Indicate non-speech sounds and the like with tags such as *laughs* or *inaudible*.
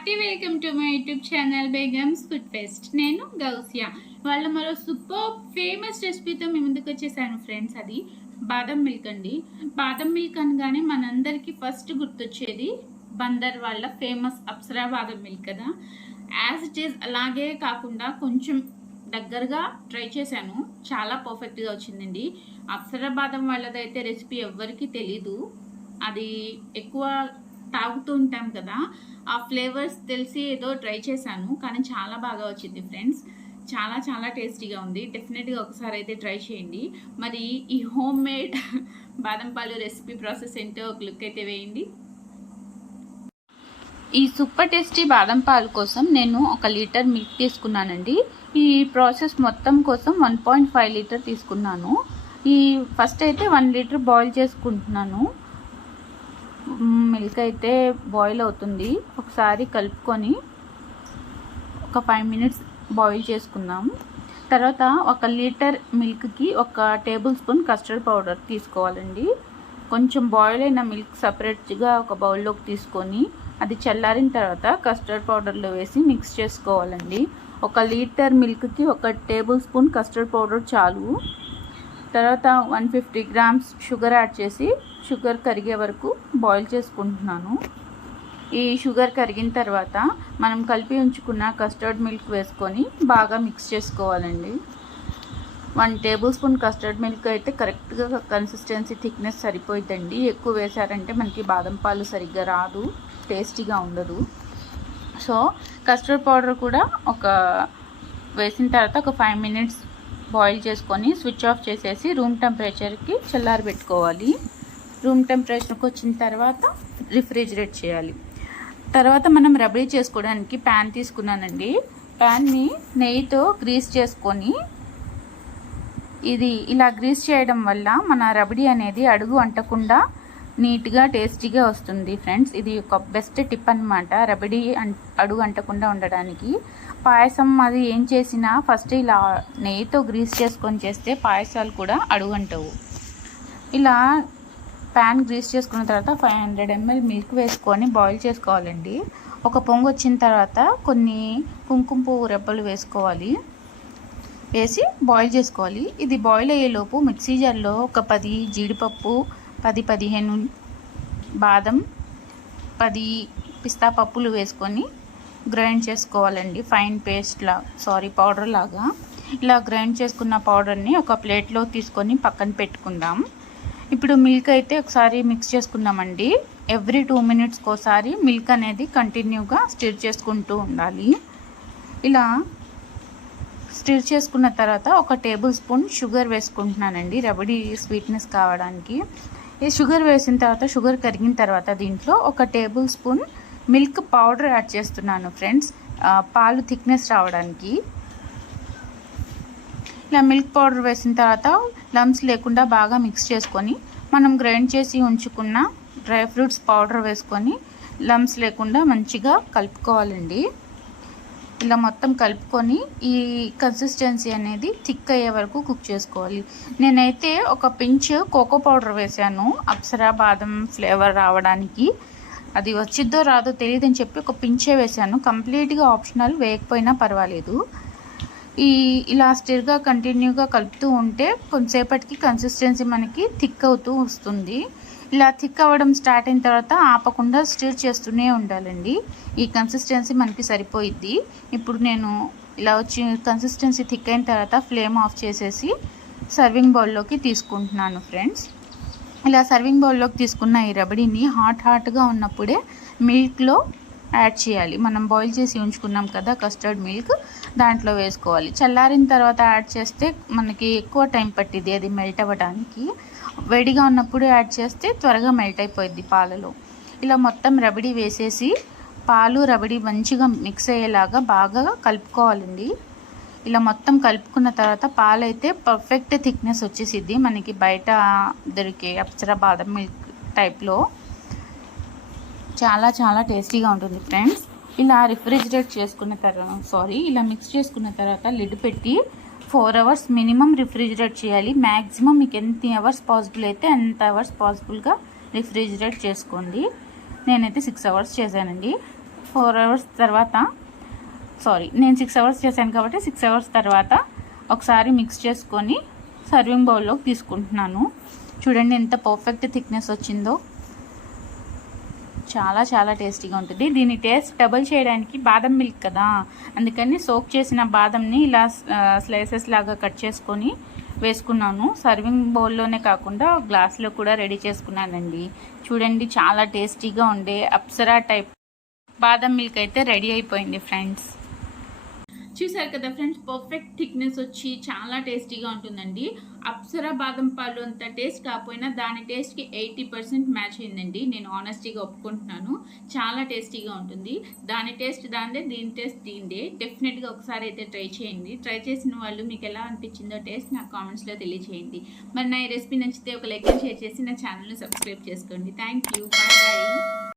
Party welcome to my YouTube channel Begums food fest. నేను గౌసియా. వాళ్ళ మరో సూపర్ ఫేమస్ రెసిపీతో మీ ముందుకు వచ్చేసాను ఫ్రెండ్స్ అది బాదం మిల్క్ అండి. బాదం మిల్క్ అనగానే మనందరికీ ఫస్ట్ గుర్తొచ్చేది బందర్ వాళ్ళ ఫేమస్ అప్సరా బాదం మిల్క్ కదా. యాజ్ ఇట్ ఈస్ అలాగే కాకుండా కొంచెం దగ్గరగా ట్రై చేశాను. చాలా పర్ఫెక్ట్గా వచ్చిందండి. అప్సరా బాదం వాళ్ళదైతే రెసిపీ ఎవ్వరికీ తెలీదు. అది ఎక్కువ తాగుతూ ఉంటాం కదా ఆ ఫ్లేవర్స్ తెలిసి ఏదో ట్రై చేశాను కానీ చాలా బాగా వచ్చింది ఫ్రెండ్స్. చాలా చాలా టేస్టీగా ఉంది. డెఫినెట్గా ఒకసారి అయితే ట్రై చేయండి. మరి ఈ హోమ్ మేడ్ *laughs* బాదం పాలు రెసిపీ ప్రాసెస్ ఏంటో ఒక లుక్ అయితే వేయండి. ఈ సూపర్ టేస్టీ బాదం పాలు కోసం నేను ఒక లీటర్ మిల్క్ తీసుకున్నానండి. ఈ ప్రాసెస్ మొత్తం కోసం వన్ పాయింట్ ఫైవ్ లీటర్ తీసుకున్నాను. ఈ ఫస్ట్ అయితే వన్ లీటర్ బాయిల్ చేసుకుంటున్నాను. మిల్క్ అయితే బాయిల్ అవుతుంది. ఒకసారి కలుపుకొని ఒక ఫైవ్ మినిట్స్ బాయిల్ చేసుకుందాం. తర్వాత ఒక లీటర్ మిల్క్కి ఒక టేబుల్ స్పూన్ కస్టర్డ్ పౌడర్ తీసుకోవాలండి. కొంచెం బాయిల్ అయిన మిల్క్ సపరేట్గా ఒక బౌల్లోకి తీసుకొని అది చల్లారిన తర్వాత కస్టర్డ్ పౌడర్లో వేసి మిక్స్ చేసుకోవాలండి. ఒక లీటర్ మిల్క్కి ఒక టేబుల్ స్పూన్ కస్టర్డ్ పౌడర్ చాలు. తర్వాత one fifty grams sugar add చేసి షుగర్ కరిగే వరకు బాయిల్ చేసుకుంటున్నాను. ఈ షుగర్ కరిగిన తర్వాత మనం కలిపి ఉంచుకున్న కస్టర్డ్ మిల్క్ వేసుకొని బాగా మిక్స్ చేసుకోవాలండి. One tablespoon custard milk అయితే కరెక్ట్గా కన్సిస్టెన్సీ థిక్నెస్ సరిపోయిద్దండి. ఎక్కువ వేశారంటే మనకి బాదం పాలు సరిగ్గా రాదు టేస్టీగా ఉండదు. సో కస్టర్డ్ పౌడర్ కూడా ఒక వేసిన తర్వాత ఒక ఫైవ్ మినిట్స్ బాయిల్ చేసుకొని స్విచ్ ఆఫ్ చేసేసి రూమ్ టెంపరేచర్కి చల్లారి పెట్టుకోవాలి. రూమ్ టెంపరేచర్కి వచ్చిన తర్వాత రిఫ్రిజిరేట్ చేయాలి. తర్వాత మనం రబడీ చేసుకోవడానికి ప్యాన్ తీసుకున్నానండి. ప్యాన్ని నెయ్యితో గ్రీస్ చేసుకొని ఇది ఇలా గ్రీస్ చేయడం వల్ల మన రబడీ అనేది అడుగు అంటకుండా నీట్గా టేస్టీగా వస్తుంది ఫ్రెండ్స్. ఇది ఒక బెస్ట్ టిప్ అనమాట రబడీ అడుగు అంటకుండా ఉండడానికి. పాయసం అది ఏం చేసినా ఫస్ట్ ఇలా నెయ్యితో గ్రీస్ చేసుకొని చేస్తే పాయసాలు కూడా అడుగు అంటవు. ఇలా ప్యాన్ గ్రీస్ చేసుకున్న తర్వాత ఫైవ్ హండ్రెడ్ ఎంఎల్ మిల్క్ వేసుకొని బాయిల్ చేసుకోవాలండి. ఒక పొంగు వచ్చిన తర్వాత కొన్ని కుంకుమ పువ్వు రెబ్బలు వేసుకోవాలి. వేసి బాయిల్ చేసుకోవాలి. ఇది బాయిల్ అయ్యేలోపు మిక్సీ జార్లో ఒక పది జీడిపప్పు పది పదిహేను బాదం పది పిస్తా పప్పులు వేసుకొని గ్రైండ్ చేసుకోవాలండి. ఫైన్ పేస్ట్ లా సారీ పౌడర్ లాగా. ఇలా గ్రైండ్ చేసుకున్న పౌడర్ని ఒక ప్లేట్లో తీసుకొని పక్కన పెట్టుకుందాం. ఇప్పుడు మిల్క్ అయితే ఒకసారి మిక్స్ చేసుకుందామండి. ఎవ్రీ టూ మినిట్స్కి ఒకసారి మిల్క్ అనేది కంటిన్యూగా స్టిర్ చేసుకుంటూ ఉండాలి. ఇలా స్టిర్ చేసుకున్న తర్వాత ఒక టేబుల్ స్పూన్ షుగర్ వేసుకుంటున్నానండి. రబడీ స్వీట్నెస్ కావడానికి. ఈ షుగర్ వేసిన తర్వాత షుగర్ కరిగిన తర్వాత దీంట్లో ఒక tablespoon milk powder add చేస్తున్నాను ఫ్రెండ్స్. పాలు థిక్నెస్ రావడానికి. ఇలా మిల్క్ పౌడర్ వేసిన తర్వాత లమ్స్ లేకుండా బాగా మిక్స్ చేసుకొని మనం గ్రైండ్ చేసి ఉంచుకున్న డ్రై ఫ్రూట్స్ పౌడర్ వేసుకొని లమ్స్ లేకుండా మంచిగా కలుపుకోవాలండి. ఇలా మొత్తం కలుపుకొని ఈ కన్సిస్టెన్సీ అనేది థిక్ అయ్యే వరకు కుక్ చేసుకోవాలి. నేనైతే ఒక పించ్ కోకో పౌడర్ వేసాను. అప్సరా బాదం ఫ్లేవర్ రావడానికి. అది వచ్చిద్దో రాదో తెలియదని చెప్పి ఒక పించే వేసాను. కంప్లీట్గా ఆప్షనల్ వేయకపోయినా పర్వాలేదు. ఈ ఇలా స్టిర్గా కంటిన్యూగా కలుపుతూ ఉంటే కొంతసేపటికి కన్సిస్టెన్సీ మనకి థిక్ అవుతూ వస్తుంది. ఇలా థిక్ అవ్వడం స్టార్ట్ అయిన తర్వాత ఆపకుండా స్టిర్ చేస్తూనే ఉండాలండి. ఈ కన్సిస్టెన్సీ మనకి సరిపోయిద్ది. ఇప్పుడు నేను ఇలా వచ్చి కన్సిస్టెన్సీ థిక్ అయిన తర్వాత ఫ్లేమ్ ఆఫ్ చేసేసి సర్వింగ్ బౌల్లోకి తీసుకుంటున్నాను ఫ్రెండ్స్. ఇలా సర్వింగ్ బౌల్లోకి తీసుకున్న ఈ రబడీని హాట్ హాట్గా ఉన్నప్పుడే మిల్క్లో యాడ్ చేయాలి. మనం బాయిల్ చేసి ఉంచుకున్నాం కదా కస్టర్డ్ మిల్క్ దాంట్లో వేసుకోవాలి. చల్లారిన తర్వాత యాడ్ చేస్తే మనకి ఎక్కువ టైం పట్టింది అది మెల్ట్ అవ్వడానికి వేడిగా ఉన్నప్పుడు యాడ్ చేస్తే త్వరగా మెల్ట్ అయిపోయింది పాలలో. ఇలా మొత్తం రబడి వేసేసి పాలు రబడి మంచిగా మిక్స్ అయ్యేలాగా బాగా కలుపుకోవాలండి. ఇలా మొత్తం కలుపుకున్న తర్వాత పాలు అయితే పర్ఫెక్ట్ థిక్నెస్ వచ్చేసిద్ది. మనకి బయట దొరికే అప్సరా బాదం మిల్క్ టైప్లో చాలా చాలా టేస్టీగా ఉంటుంది ఫ్రెండ్స్ ఇలా రిఫ్రిజిరేట్ చేసుకున్న తర్వాత సారీ ఇలా మిక్స్ చేసుకున్న తర్వాత లిడ్ పెట్టి ఫోర్ అవర్స్ మినిమం రిఫ్రిజిరేట్ చేయాలి. మ్యాక్సిమం మీకు ఎన్ని అవర్స్ పాసిబుల్ అయితే అంత అవర్స్ పాసిబుల్గా రిఫ్రిజిరేట్ చేసుకోండి. నేనైతే సిక్స్ అవర్స్ చేశానండి. ఫోర్ అవర్స్ తర్వాత సారీ నేను సిక్స్ అవర్స్ చేశాను కాబట్టి సిక్స్ అవర్స్ తర్వాత ఒకసారి మిక్స్ చేసుకొని సర్వింగ్ బౌల్లోకి తీసుకుంటున్నాను. చూడండి ఎంత పర్ఫెక్ట్ థిక్నెస్ వచ్చిందో. చాలా చాలా టేస్టీగా ఉంటుంది. దీని టేస్ట్ డబుల్ చేయడానికి బాదం మిల్క్ కదా. అందుకని సోక్ చేసిన బాదంని ఇలా స్లైసెస్ లాగా కట్ చేసుకొని వేసుకున్నాను. సర్వింగ్ బౌల్లోనే కాకుండా గ్లాస్లో కూడా రెడీ చేసుకున్నానండి. చూడండి చాలా టేస్టీగా ఉండే అప్సరా టైప్ బాదం మిల్క్ అయితే రెడీ అయిపోయింది ఫ్రెండ్స్. చూసారు కదా ఫ్రెండ్స్ పర్ఫెక్ట్ థిక్నెస్ వచ్చి చాలా టేస్టీగా ఉంటుందండి. అప్సరా బాదం పాలు అంత టేస్ట్ కాకపోయినా దాని టేస్ట్కి ఎయిటీ పర్సెంట్ మ్యాచ్ అయిందండి. నేను ఆనెస్టీగా ఒప్పుకుంటున్నాను. చాలా టేస్టీగా ఉంటుంది. దాని టేస్ట్ దానిదే దీని టేస్ట్ దీనిదే డెఫినెట్గా ఒకసారి అయితే ట్రై చేయండి. ట్రై చేసిన వాళ్ళు మీకు ఎలా అనిపించిందో టేస్ట్ నాకు కామెంట్స్లో తెలియచేయండి. మరి నా ఈ రెసిపీ నచ్చితే ఒక లైక్ షేర్ చేసి నా ఛానల్ని సబ్స్క్రైబ్ చేసుకోండి. Thank you bye bye